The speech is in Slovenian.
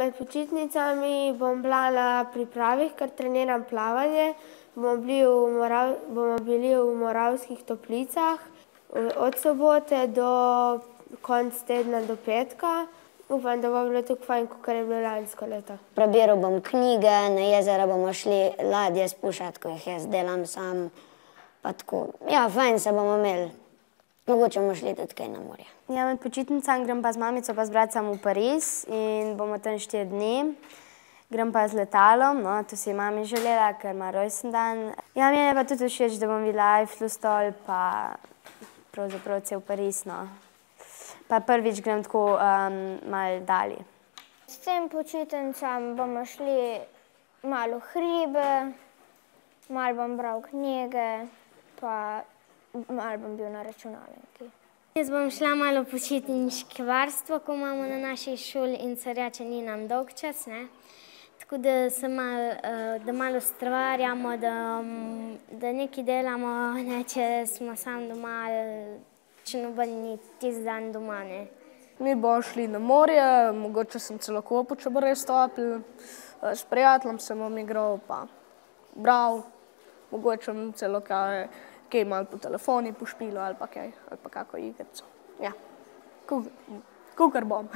Med počitnicami bom bila na pripravih, ker treniram plavanje. Bomo bili v Moravskih Toplicah od sobote do konec tedna do petka. Upam, da bo bilo tako fajn, kakor je bilo lansko leto. Prebiral bom knjige, na jezero bomo šli ladje spuščati, ko jih jaz delam sam. Pa tako, ja, fajn se bomo imeli. Mogoče bomo šli tudi kaj na morje. Ja, med počitnicami grem pa z mamico pa z bratcem v Pariz in bomo tam 4 dni. Grem pa z letalom, no, to si je mami želela, ker ima rojstni dan. Ja, meni je pa tudi všeč, da bom videla Eiffel stolp pa pravzaprav cel Pariz, no. Pa prvič grem tako malo dalje. S tem počitnicam bomo šli malo v hribe, malo bom bral knjige, pa malo bom bil na računalniku. Jaz bom šla malo v počitniško varstvo, ko imamo na naši šoli in se reče, ni nam dolgčas, ne. Tako da malo ustvarjamo, da nekaj delamo, ne, če smo sam doma ali če noben ni tisti dan doma, ne. Mi bomo šli na morje, mogoče sem celo kopal, če bo res toplo. S prijateljem sem bom igral pa bral, mogoče bom celo kaj malo po telefonu pošpilal ali pa kaj, ali pa kako igrico. Ja, kakor bom.